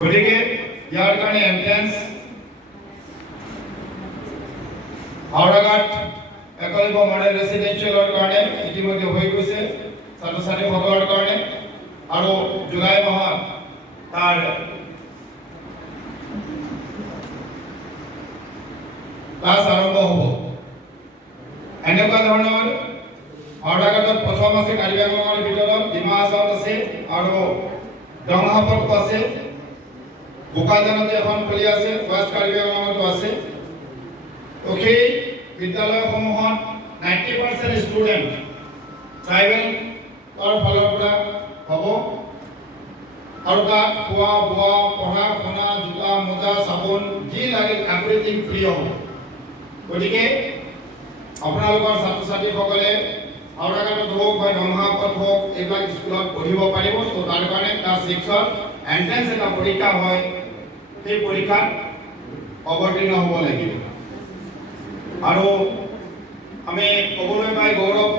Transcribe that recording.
গতিকে ইয়াৰ কাৰণে entrance হাওড়াঘাট Eklavya model ৰেচিডেন্সিয়েলৰ কাৰণে ইতিমধ্যে হৈ গৈছে ছাত্ৰ ছাত্ৰীসকলৰ কাৰণে আৰু জুলাই মাহত তাৰ ক্লাছ আৰম্ভ হ'ব। এনেকুৱা ধৰণৰ হাওড়াঘাটত প্ৰথম আছে কাৰ্বি আংলঙৰ ভিতৰত ডিমা হাছাওত আছে আৰু দংহাপত আছে, বোকাজানতে এখন খুলি আছে, ৱেষ্ট কাৰ্বি আংলঙতো আছে। তো সেই বিদ্যালয়সমূহত 90% ষ্টুডেণ্ট ট্ৰাইবেলৰ ফালৰ পৰা হ'ব আৰু তাত খোৱা বোৱা পঢ়া শুনা জোতা মোজা চাবোন যি লাগে এভৰিথিং ফ্ৰী হ'ব। গতিকে আপোনালোকৰ ছাত্ৰ ছাত্ৰীসকলে হাওড়াঘাটত হওক বা দংহাপত হওক এইবিলাক স্কুলত পঢ়িব পাৰিব। তো তাৰ কাৰণে ক্লাছ 6ৰ এন্ট্ৰেন্স এটা পৰীক্ষা হয়, সেই পৰীক্ষাত অৱতীৰ্ণ হ'ব লাগিব। আৰু আমি ক'বলৈ পাই গৌৰৱ